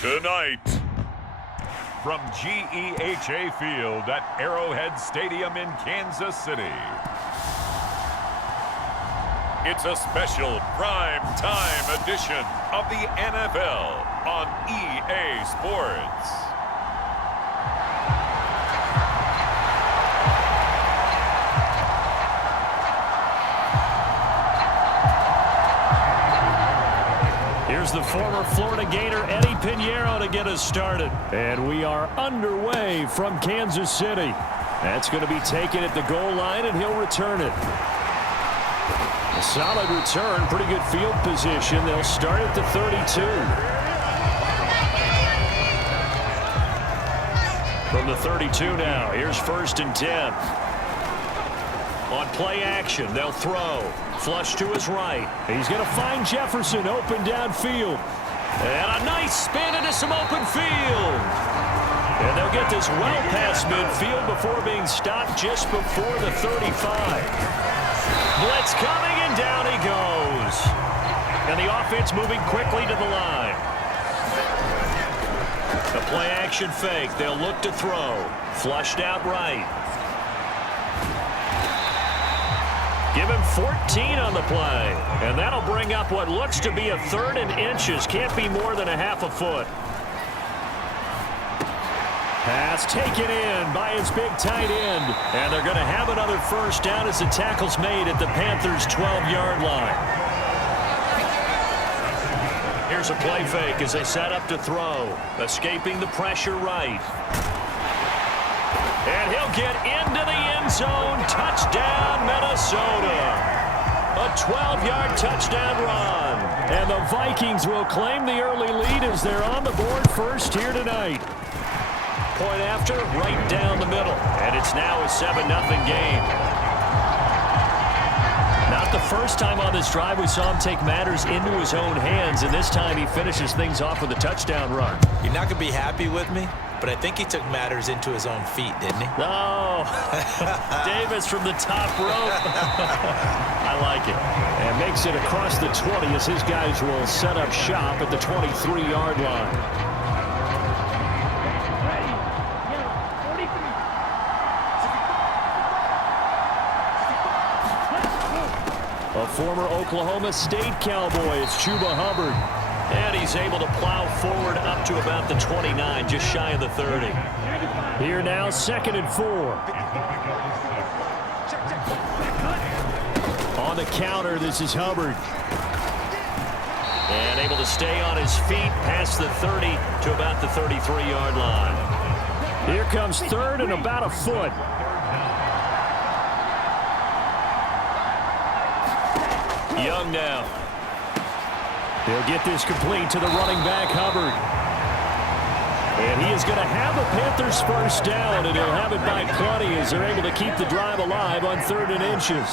Tonight, from GEHA Field at Arrowhead Stadium in Kansas City, it's a special prime time edition of the NFL on EA Sports. Here's the former Florida Gator Eddie Pinheiro to get us started. And we are underway from Kansas City. That's going to be taken at the goal line, and he'll return it. A solid return, pretty good field position. They'll start at the 32. From the 32 now, here's 1st and 10. On play action, they'll throw. Flush to his right. He's going to find Jefferson open downfield. And a nice spin into some open field. And they'll get this well past midfield before being stopped just before the 35. Blitz coming, and down he goes. And the offense moving quickly to the line. A play action fake. They'll look to throw. Flushed out right. Give him 14 on the play. And that'll bring up what looks to be a 3rd and inches. Can't be more than a half a foot. Pass taken in by his big tight end. And they're going to have another 1st down as the tackle's made at the Panthers' 12-yard line. Here's a play fake as they set up to throw. Escaping the pressure right. And he'll get into the end zone. Touchdown, Minnesota. A 12-yard touchdown run. And the Vikings will claim the early lead as they're on the board first here tonight. Point after, right down the middle. And it's now a 7-0 game. Not the first time on this drive we saw him take matters into his own hands, and this time he finishes things off with a touchdown run. You're not going to be happy with me, but I think he took matters into his own feet, didn't he? Oh, Davis from the top rope. I like it. And makes it across the 20 as his guys will set up shop at the 23-yard line. A former Oklahoma State Cowboy, it's Chuba Hubbard. And he's able to plow forward up to about the 29, just shy of the 30. Here now, 2nd and 4. On the counter, this is Hubbard. And able to stay on his feet past the 30 to about the 33-yard line. Here comes 3rd and about a foot. Young now. He'll get this complete to the running back, Hubbard. And he is going to have a Panthers 1st down, and he'll have it by plenty as they're able to keep the drive alive on 3rd and inches.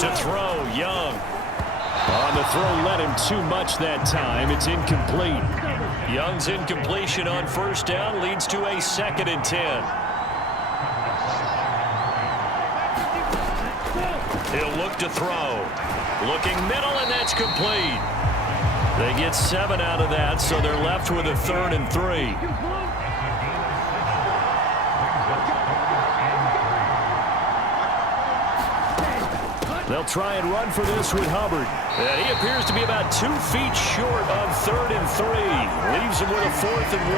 To throw, Young. On the throw, led him too much that time. It's incomplete. Young's incompletion on 1st down leads to a 2nd and 10. He'll look to throw. Looking middle, and that's complete. They get 7 out of that, so they're left with a 3rd and 3. They'll try and run for this with Hubbard. And he appears to be about 2 feet short of 3rd and 3. Leaves him with a 4th and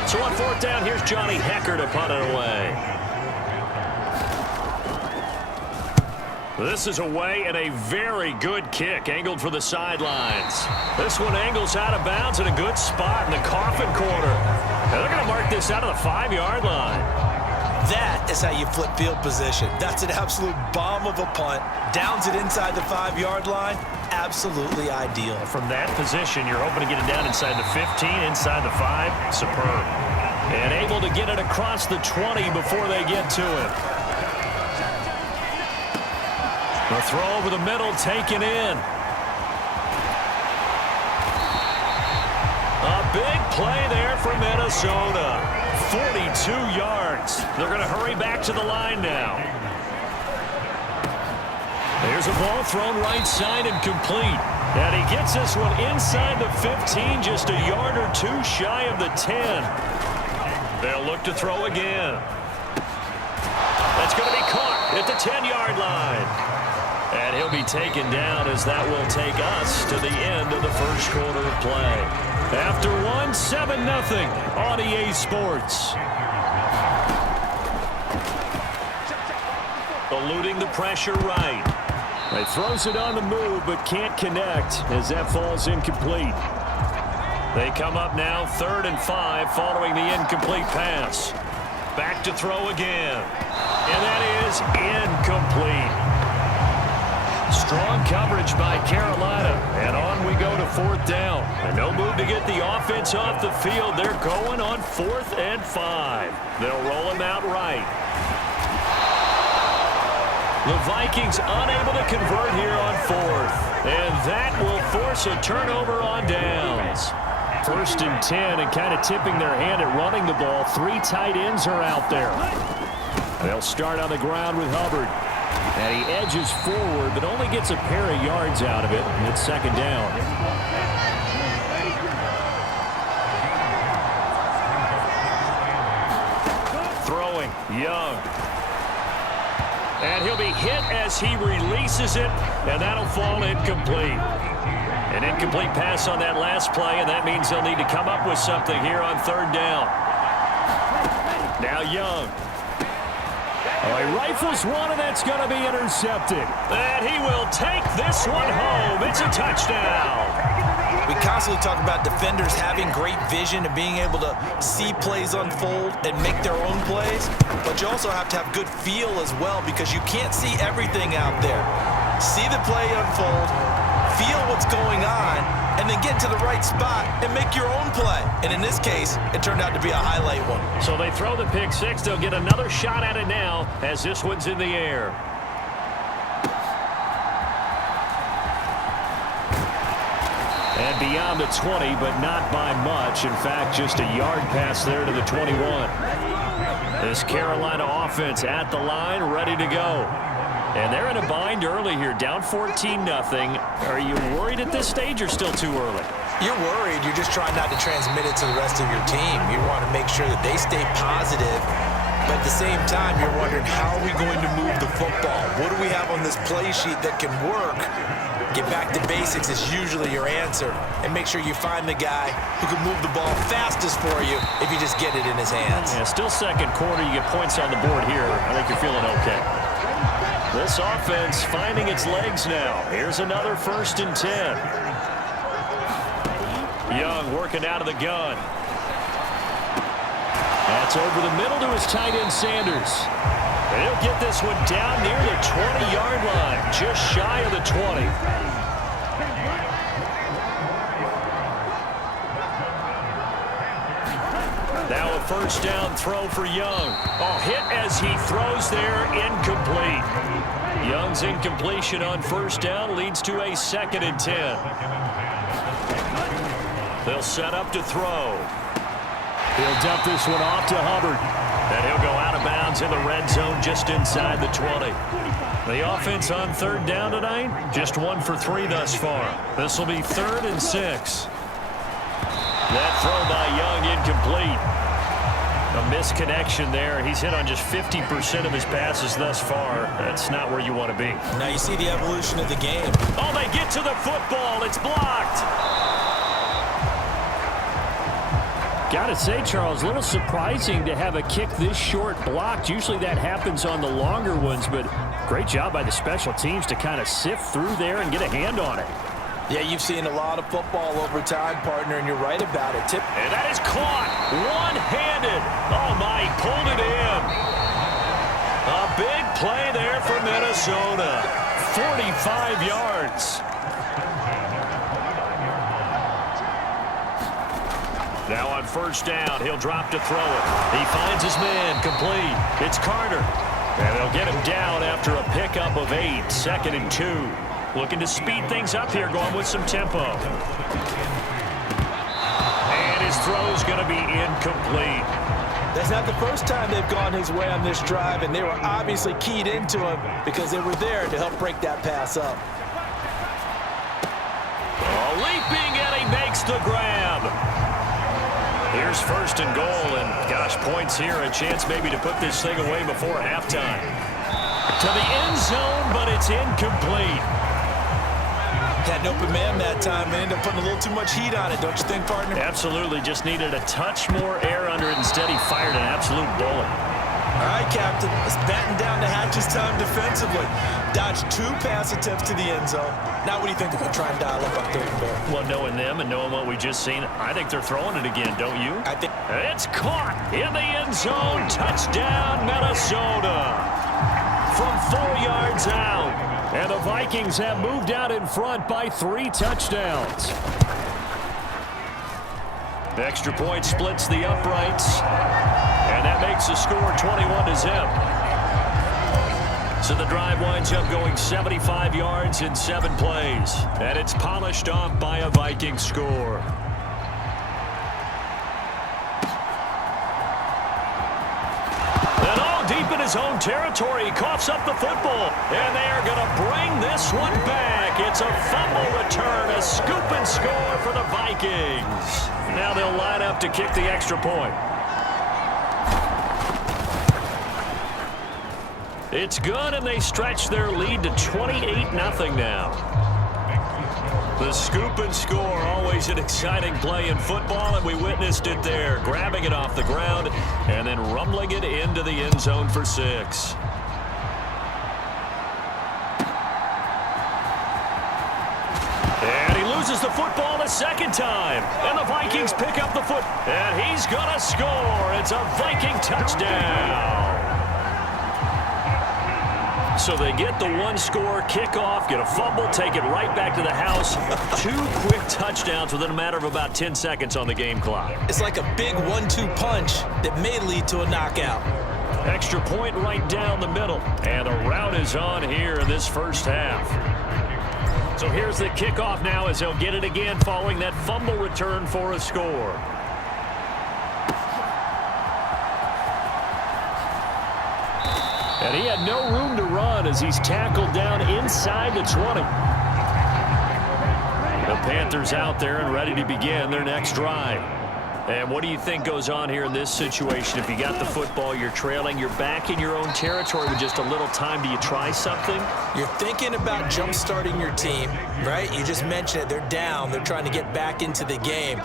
1. So on 4th down, here's Johnny Hecker to punt it away. This is away, and a very good kick angled for the sidelines. This one angles out of bounds in a good spot in the coffin corner. And they're going to mark this out of the 5-yard line. That is how you flip field position. That's an absolute bomb of a punt. Downs it inside the 5-yard line. Absolutely ideal. From that position, you're hoping to get it down inside the 15, inside the 5. Superb. And able to get it across the 20 before they get to it. The throw over the middle, taken in. A big play there for Minnesota. 42 yards. They're going to hurry back to the line now. Here's a ball thrown right side and complete. And he gets this one inside the 15, just a yard or two shy of the 10. They'll look to throw again. That's going to be caught at the 10-yard line. And he'll be taken down as that will take us to the end of the first quarter of play. After one, 7-0 on EA Sports. Eluding the pressure right. He throws it on the move but can't connect as that falls incomplete. They come up now 3rd and 5 following the incomplete pass. Back to throw again. And that is incomplete. Strong coverage by Carolina. And on we go to 4th down. And no move to get the offense off the field. They're going on 4th and 5. They'll roll him out right. The Vikings unable to convert here on 4th. And that will force a turnover on downs. 1st and 10 and kind of tipping their hand at running the ball. 3 tight ends are out there. They'll start on the ground with Hubbard. And he edges forward but only gets a pair of yards out of it. And it's 2nd down. Throwing, Young. And he'll be hit as he releases it, and that'll fall incomplete. An incomplete pass on that last play, and that means they'll need to come up with something here on 3rd down. Now Young. Oh, he rifles one, and that's going to be intercepted. And he will take this one home. It's a touchdown. We constantly talk about defenders having great vision and being able to see plays unfold and make their own plays, but you also have to have good feel as well because you can't see everything out there. See the play unfold, feel what's going on, and then get to the right spot and make your own play. And in this case, it turned out to be a highlight one. So they throw the pick six. They'll get another shot at it now as this one's in the air. And beyond the 20, but not by much. In fact, just a yard pass there to the 21. This Carolina offense at the line, ready to go. And they're in a bind early here, down 14-0. Are you worried at this stage or still too early? You're worried. You're just trying not to transmit it to the rest of your team. You want to make sure that they stay positive. But at the same time, you're wondering, how are we going to move the football? What do we have on this play sheet that can work? Get back to basics is usually your answer. And make sure you find the guy who can move the ball fastest for you if you just get it in his hands. Yeah, still 2nd quarter. You get points on the board here. I think you're feeling okay. This offense finding its legs now. Here's another 1st and 10. Young working out of the gun. That's over the middle to his tight end, Sanders. And he'll get this one down near the 20-yard line, just shy of the 20. Now a 1st down throw for Young. Oh, hit as he throws there, incomplete. Young's incompletion on 1st down leads to a 2nd and 10. They'll set up to throw. He'll dump this one off to Hubbard. And he'll go out of bounds in the red zone just inside the 20. The offense on 3rd down tonight, just 1 for 3 thus far. This will be 3rd and 6. That throw by Young incomplete. A misconnection there. He's hit on just 50% of his passes thus far. That's not where you want to be. Now you see the evolution of the game. Oh, they get to the football. It's blocked. Got to say, Charles, a little surprising to have a kick this short blocked. Usually that happens on the longer ones, but great job by the special teams to kind of sift through there and get a hand on it. Yeah, you've seen a lot of football over time, partner, and you're right about it. And that is caught one-handed. Oh, my, he pulled it in. A big play there for Minnesota. 45 yards. Now on 1st down, he'll drop to throw it. He finds his man, complete. It's Carter. And they'll get him down after a pickup of 8, 2nd and 2. Looking to speed things up here, going with some tempo. And his throw's going to be incomplete. That's not the first time they've gone his way on this drive, and they were obviously keyed into him because they were there to help break that pass up. Leaping, and he makes the grab. Here's first and goal, and gosh, points here, a chance maybe to put this thing away before halftime. To the end zone, but it's incomplete. Had an open man that time. They ended up putting a little too much heat on it, don't you think, partner? Absolutely, just needed a touch more air under it. Instead, he fired an absolute bullet. All right, Captain, let's batten down the hatches time defensively. Dodged 2 pass attempts to the end zone. Now what do you think they're going to try and dial up on 3rd and goal? Well, knowing them and knowing what we just seen, I think they're throwing it again, don't you? I think it's caught in the end zone. Touchdown, Minnesota. From 4 yards out. And the Vikings have moved out in front by 3 touchdowns. The extra point splits the uprights. And that makes the score 21-0. So the drive winds up going 75 yards in 7 plays. And it's polished off by a Viking score. And all deep in his own territory, he coughs up the football. And they are going to bring this one back. It's a fumble return, a scoop and score for the Vikings. Now they'll line up to kick the extra point. It's good, and they stretch their lead to 28-0 now. The scoop and score, always an exciting play in football, and we witnessed it there, grabbing it off the ground and then rumbling it into the end zone for 6. And he loses the football a second time, and the Vikings pick up the foot, and he's going to score. It's a Viking touchdown. So they get the 1-score kickoff, get a fumble, take it right back to the house. 2 quick touchdowns within a matter of about 10 seconds on the game clock. It's like a big 1-2 punch that may lead to a knockout. Extra point right down the middle. And the route is on here in this first half. So here's the kickoff now as they'll get it again following that fumble return for a score. And he had no room to run as he's tackled down inside the 20. The Panthers out there and ready to begin their next drive. And what do you think goes on here in this situation? If you got the football, you're trailing, you're back in your own territory with just a little time. Do you try something? You're thinking about jump-starting your team, right? You just mentioned it. They're down. They're trying to get back into the game.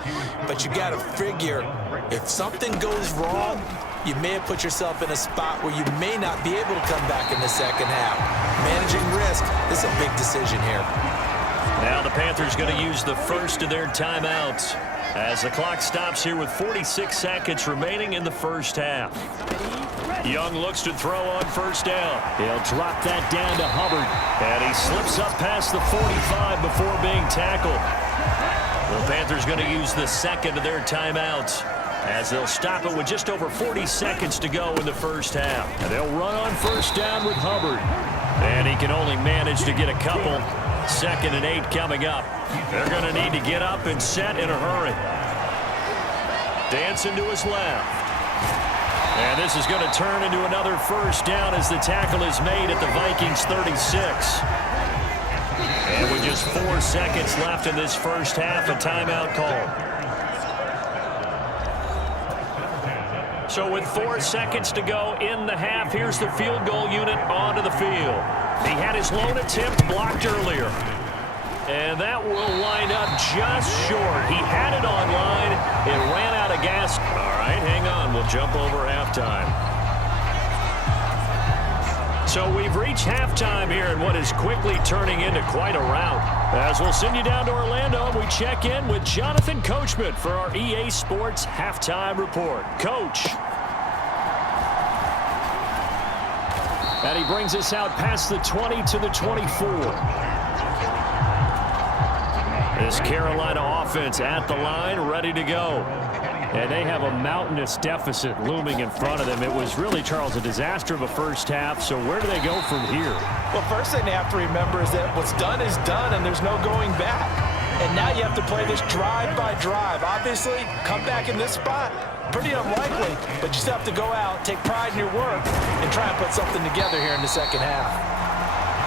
But you got to figure, if something goes wrong, you may have put yourself in a spot where you may not be able to come back in the second half. Managing risk, this is a big decision here. Now the Panthers going to use the first of their timeouts as the clock stops here with 46 seconds remaining in the first half. Young looks to throw on first down. He'll drop that down to Hubbard. And he slips up past the 45 before being tackled. The Panthers going to use the second of their timeouts as they'll stop it with just over 40 seconds to go in the first half. And they'll run on first down with Hubbard. And he can only manage to get a couple. 2nd and 8 coming up. They're going to need to get up and set in a hurry. Dancing to his left. And this is going to turn into another first down as the tackle is made at the Vikings 36. And with just 4 seconds left in this first half, a timeout call. So with 4 seconds to go in the half, here's the field goal unit onto the field. He had his lone attempt blocked earlier. And that will wind up just short. He had it on line. It ran out of gas. All right, hang on. We'll jump over halftime. So we've reached halftime here in what is quickly turning into quite a rout. As we'll send you down to Orlando, and we check in with Jonathan Coachman for our EA Sports Halftime Report. Coach. And he brings us out past the 20 to the 24. This Carolina offense at the line, ready to go. And they have a mountainous deficit looming in front of them. It was really, Charles, a disaster of a first half. So where do they go from here? Well, first thing they have to remember is that what's done is done, and there's no going back. And now you have to play this drive by drive. Obviously, come back in this spot, Pretty unlikely, but you still have to go out, take pride in your work, and try and put something together here in the second half.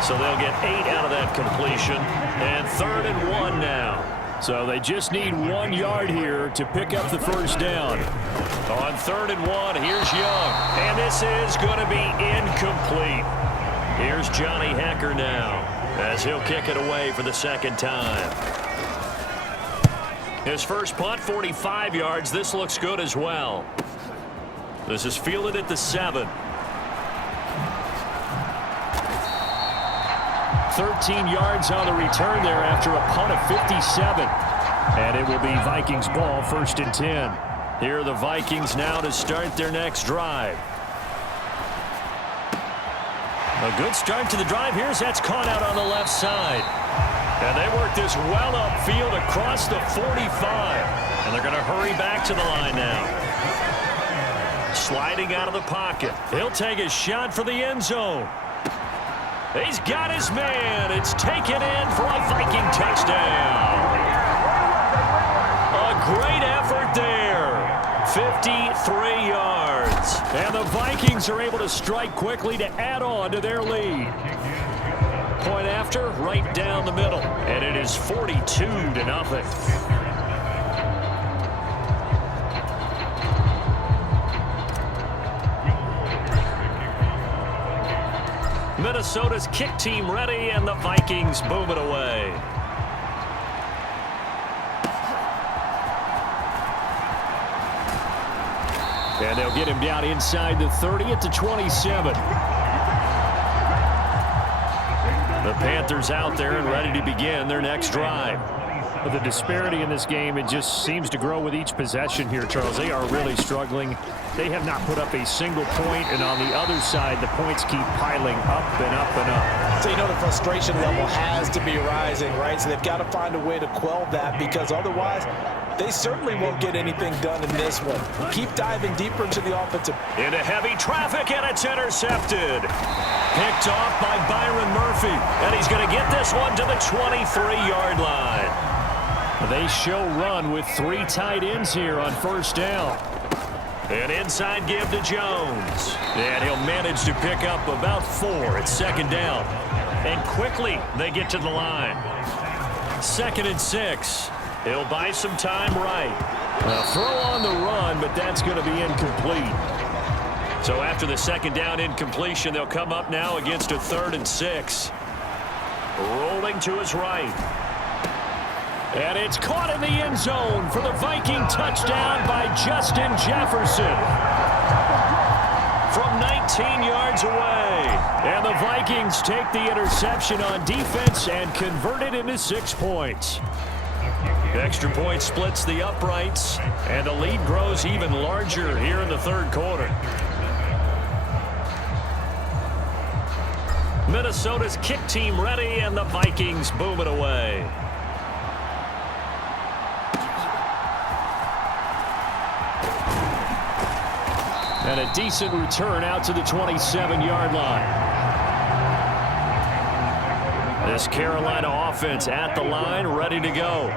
So they'll get 8 out of that completion, and 3rd and 1 now. So they just need 1 yard here to pick up the first down. On 3rd and 1, here's Young, and this is going to be incomplete. Here's Johnny Hecker now, as he'll kick it away for the second time. His first punt, 45 yards. This looks good as well. This is fielded at the 7. 13 yards on the return there after a punt of 57. And it will be Vikings ball, 1st and 10. Here are the Vikings now to start their next drive. A good start to the drive. That's caught out on the left side. And they work this well upfield across the 45. And they're going to hurry back to the line now. Sliding out of the pocket. He'll take a shot for the end zone. He's got his man. It's taken in for a Viking touchdown. A great effort there. 53 yards. And the Vikings are able to strike quickly to add on to their lead. Point after, right down the middle. And it is 42-0. Minnesota's kick team ready, and the Vikings boom it away. And they'll get him down inside the 30 at the 27. The Panthers out there and ready to begin their next drive. The disparity in this game, it just seems to grow with each possession here, Charles. They are really struggling. They have not put up a single point, and on the other side, the points keep piling up and up and up. So you know the frustration level has to be rising, right? So they've got to find a way to quell that, because otherwise they certainly won't get anything done in this one. Keep diving deeper into the offensive. Into heavy traffic, and it's intercepted. Picked off by Byron Murphy, and he's going to get this one to the 23-yard line. They show run with 3 tight ends here on first down. An inside give to Jones. And he'll manage to pick up about 4 at second down. And quickly they get to the line. 2nd and 6. He'll buy some time right. A throw on the run, but that's going to be incomplete. So after the second down incompletion, they'll come up now against a 3rd and 6. Rolling to his right. And it's caught in the end zone for the Viking touchdown by Justin Jefferson. From 19 yards away. And the Vikings take the interception on defense and convert it into 6 points. Extra point splits the uprights, and the lead grows even larger here in the 3rd quarter. Minnesota's kick team ready, and the Vikings boom it away. And a decent return out to the 27-yard line. This Carolina offense at the line, ready to go.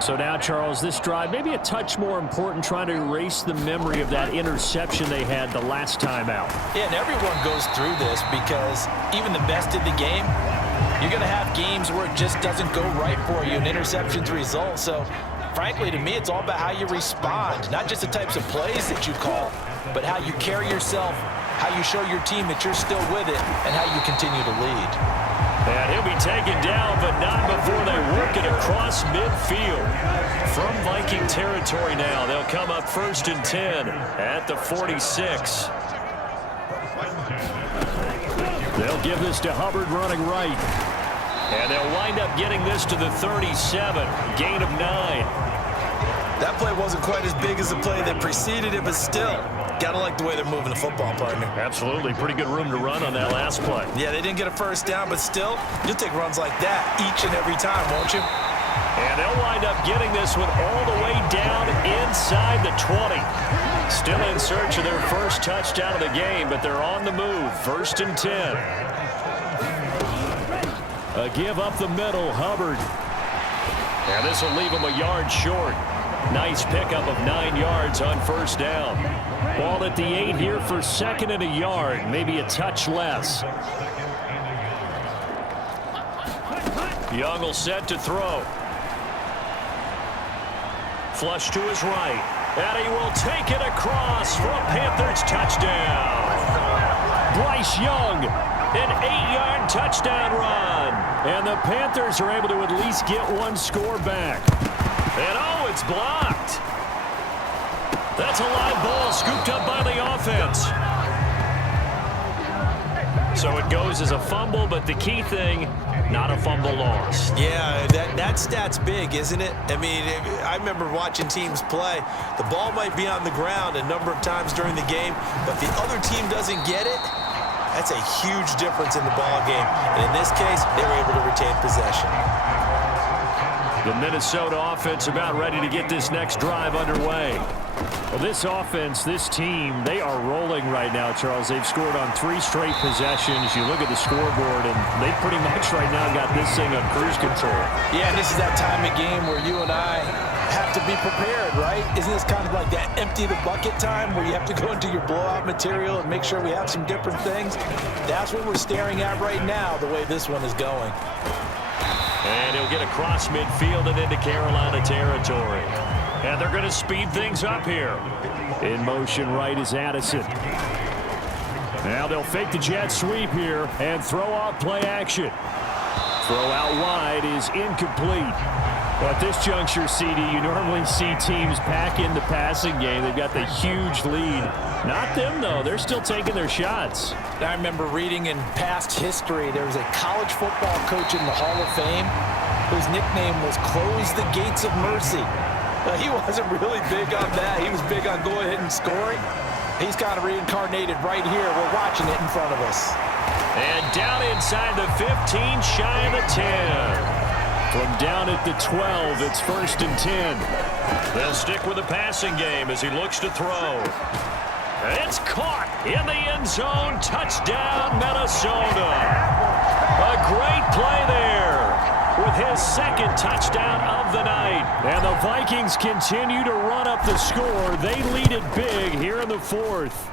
So now, Charles, this drive maybe a touch more important, trying to erase the memory of that interception they had the last time out. Yeah, and everyone goes through this, because even the best in the game, you're going to have games where it just doesn't go right for you, and interceptions result. So, frankly, to me, it's all about how you respond, not just the types of plays that you call, but how you carry yourself, how you show your team that you're still with it, and how you continue to lead. And he'll be taken down, but not before they work it across midfield. From Viking territory now, they'll come up 1st and 10 at the 46. They'll give this to Hubbard running right. And they'll wind up getting this to the 37, gain of 9. That play wasn't quite as big as the play that preceded it, but still, gotta like the way they're moving the football, partner. Absolutely. Pretty good room to run on that last play. Yeah, they didn't get a first down, but still, you'll take runs like that each and every time, won't you? And they'll wind up getting this one all the way down inside the 20. Still in search of their first touchdown of the game, but they're on the move. 1st and 10. A give up the middle, Hubbard. And this will leave them a yard short. Nice pickup of 9 yards on first down. Ball at the 8 here for 2nd and a yard, maybe a touch less. Young will set to throw. Flush to his right. And he will take it across for a Panthers touchdown. Bryce Young, an 8-yard touchdown run. And the Panthers are able to at least get one score back. And oh, it's blocked. That's a live ball scooped up by the offense. So it goes as a fumble, but the key thing, not a fumble lost. Yeah, that stat's big, isn't it? I mean, I remember watching teams play. The ball might be on the ground a number of times during the game, but the other team doesn't get it. That's a huge difference in the ball game. And in this case, they were able to retain possession. The Minnesota offense about ready to get this next drive underway. Well, this offense, this team, they are rolling right now, Charles. They've scored on 3 straight possessions. You look at the scoreboard, and they pretty much right now got this thing on cruise control. Yeah, and this is that time of game where you and I have to be prepared, right? Isn't this kind of like that empty the bucket time where you have to go into your blowout material and make sure we have some different things? That's what we're staring at right now, the way this one is going. And he'll get across midfield and into Carolina territory. And they're going to speed things up here. In motion right is Addison. Now they'll fake the jet sweep here and throw off play action. Throw out wide is incomplete. Well, at this juncture, CD, you normally see teams pack in the passing game. They've got the huge lead. Not them, though. They're still taking their shots. I remember reading in past history, there was a college football coach in the Hall of Fame whose nickname was Close the Gates of Mercy. He wasn't really big on that. He was big on going ahead and scoring. He's kind of reincarnated right here. We're watching it in front of us. And down inside the 15, shy of the 10. From down at the 12, it's 1st and 10. They'll stick with the passing game as he looks to throw. It's caught in the end zone. Touchdown, Minnesota. A great play there with his 2nd touchdown of the night. And the Vikings continue to run up the score. They lead it big here in the 4th.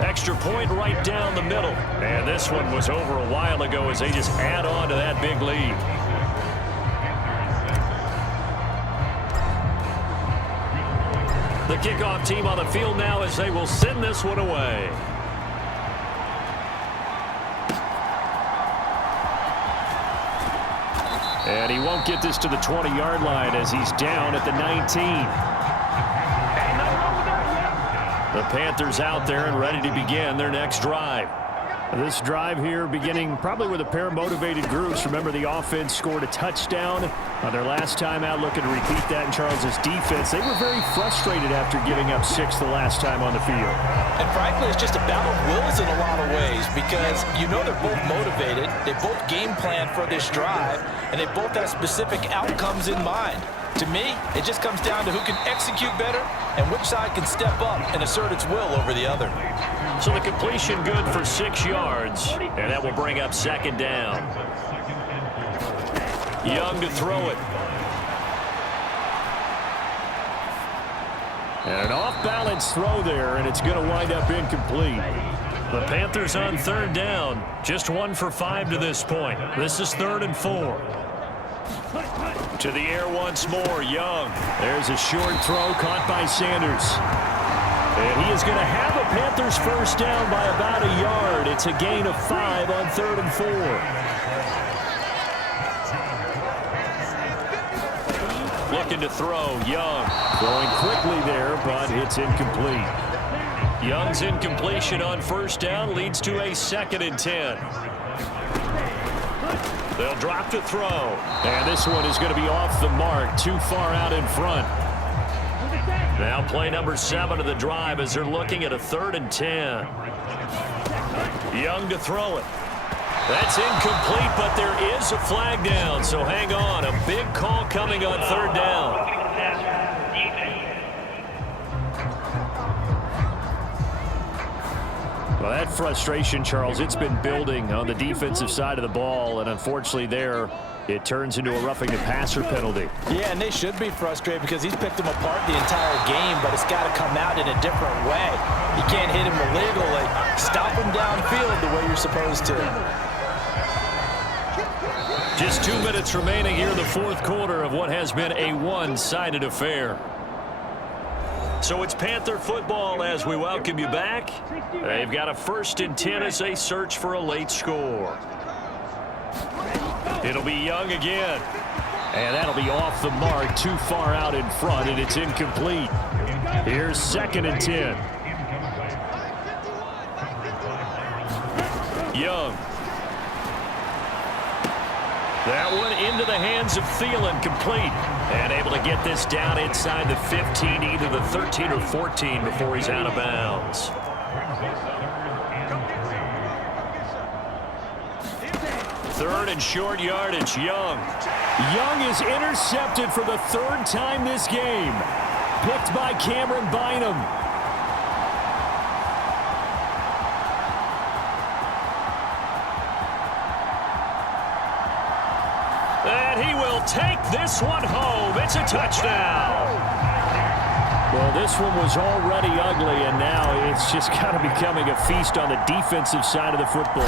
Extra point right down the middle. And this one was over a while ago as they just add on to that big lead. The kickoff team on the field now as they will send this one away. And he won't get this to the 20-yard line as he's down at the 19. The Panthers out there and ready to begin their next drive. This drive here beginning probably with a pair of motivated groups. Remember, the offense scored a touchdown on their last time out, looking to repeat that in Charles's defense. They were very frustrated after giving up 6 the last time on the field. And frankly, it's just a battle of wills in a lot of ways because you know they're both motivated. They both game plan for this drive, and they both have specific outcomes in mind. To me, it just comes down to who can execute better and which side can step up and assert its will over the other. So the completion good for 6 yards, and that will bring up 2nd down. Young to throw it. And an off-balance throw there, and it's going to wind up incomplete. The Panthers on 3rd down, just 1 for 5 to this point. This is 3rd and 4. To the air once more, Young. There's a short throw caught by Sanders. And he is going to have a Panthers 1st down by about a yard. It's a gain of 5 on 3rd and 4. Looking to throw, Young. Throwing quickly there, but it's incomplete. Young's incompletion on 1st down leads to a 2nd and 10. They'll drop to throw. And this one is going to be off the mark, too far out in front. Now play number 7 of the drive as they're looking at a 3rd and 10. Young to throw it. That's incomplete, but there is a flag down, so hang on. A big call coming on 3rd down. Well, that frustration, Charles, it's been building on the defensive side of the ball, and unfortunately there, It turns into a roughing the passer penalty. Yeah, and they should be frustrated because he's picked them apart the entire game, but it's got to come out in a different way. You can't hit him illegally. Stop him downfield the way you're supposed to. Just 2 minutes remaining here in the fourth quarter of what has been a one-sided affair. So it's Panther football as we welcome you back. They've got a 1st and 10 as they search for a late score. It'll be Young again. And that'll be off the mark, too far out in front, and it's incomplete. Here's 2nd and 10. Young. That one into the hands of Thielen, complete. And able to get this down inside the 15, either the 13 or 14 before he's out of bounds. 3rd and short yardage, Young. Young is intercepted for the 3rd time this game. Picked by Cameron Bynum. And he will take this one home. It's a touchdown. Well, this one was already ugly, and now it's just kind of becoming a feast on the defensive side of the football.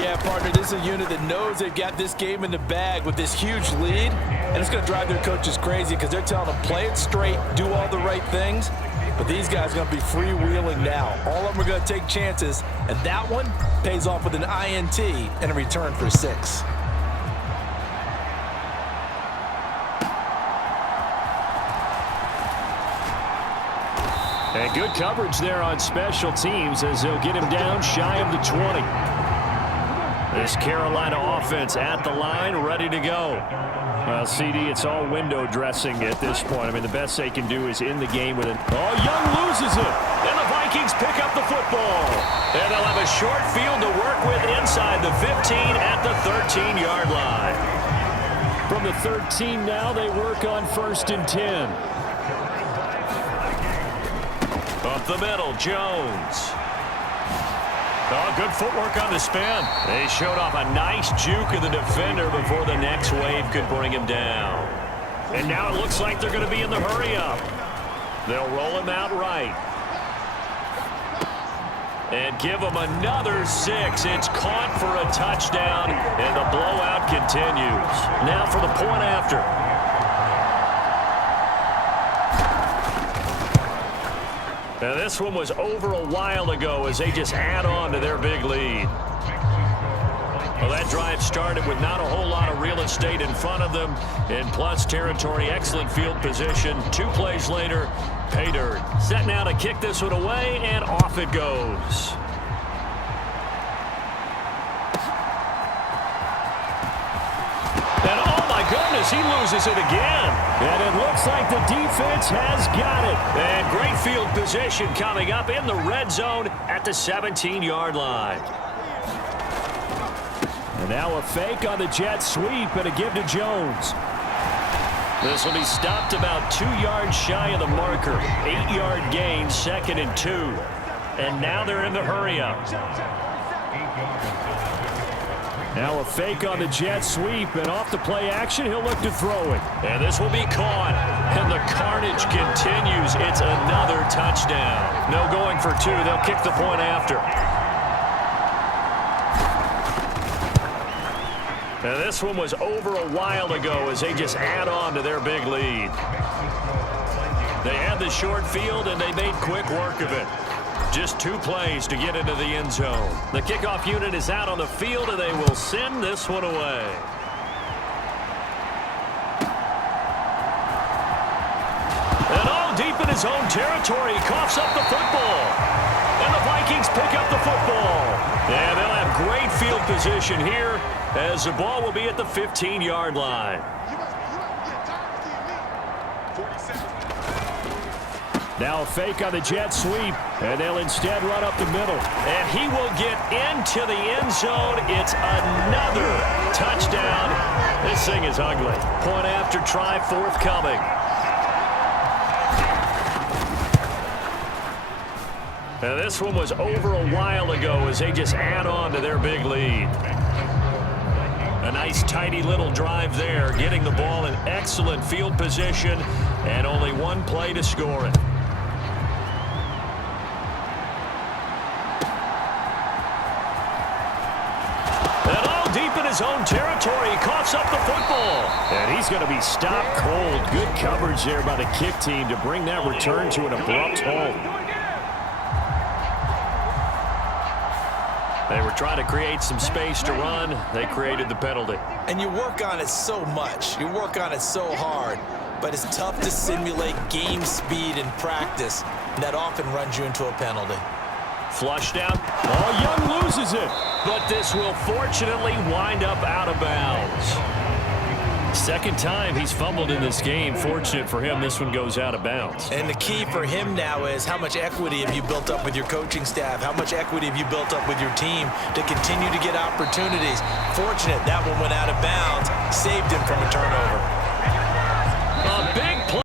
Yeah, partner, this is a unit that knows they've got this game in the bag with this huge lead, and it's going to drive their coaches crazy because they're telling them play it straight, do all the right things, but these guys are going to be freewheeling now. All of them are going to take chances, and that one pays off with an INT and a return for 6. And good coverage there on special teams as they'll get him down shy of the 20. This Carolina offense at the line, ready to go. Well, CD, it's all window dressing at this point. I mean, the best they can do is in the game with it. Oh, Young loses it. And the Vikings pick up the football. And they'll have a short field to work with inside the 15 at the 13-yard line. From the 13 now, they work on 1st and 10. Up the middle, Jones. Oh, good footwork on the spin. They showed off a nice juke of the defender before the next wave could bring him down. And now it looks like they're going to be in the hurry-up. They'll roll him out right. And give him another 6. It's caught for a touchdown, and the blowout continues. Now for the point after. Now this one was over a while ago as they just add on to their big lead. Well, that drive started with not a whole lot of real estate in front of them. In plus territory, excellent field position. 2 plays later, pay dirt. Set now to kick this one away, and off it goes. And oh my goodness, he loses it again. And it looks like the defense has got it. And great field position coming up in the red zone at the 17-yard line. And now a fake on the jet sweep and a give to Jones. This will be stopped about 2 yards shy of the marker. 8-yard gain, 2nd and 2. And now they're in the hurry-up. Now a fake on the jet sweep, and off the play action, he'll look to throw it. And this will be caught, and the carnage continues. It's another touchdown. No going for 2. They'll kick the point after. Now this one was over a while ago as they just add on to their big lead. They had the short field, and they made quick work of it. Just 2 plays to get into the end zone. The kickoff unit is out on the field, and they will send this one away. And all deep in his own territory, he coughs up the football. And the Vikings pick up the football. And they'll have great field position here as the ball will be at the 15-yard line. Now a fake on the jet sweep, and they'll instead run up the middle. And he will get into the end zone. It's another touchdown. This thing is ugly. Point after try forthcoming. Now this one was over a while ago as they just add on to their big lead. A nice, tidy little drive there, getting the ball in excellent field position, and only one play to score it. And all deep in his own territory, he coughs up the football. And he's going to be stopped cold. Good coverage there by the kick team to bring that return to an abrupt halt. They were trying to create some space to run. They created the penalty. And you work on it so much. You work on it so hard. But it's tough to simulate game speed in practice. And that often runs you into a penalty. Flushed out. Oh, Young loses it. But this will fortunately wind up out of bounds. Second time he's fumbled in this game. Fortunate for him, this one goes out of bounds. And the key for him now is how much equity have you built up with your coaching staff? How much equity have you built up with your team to continue to get opportunities? Fortunate that one went out of bounds, saved him from a turnover.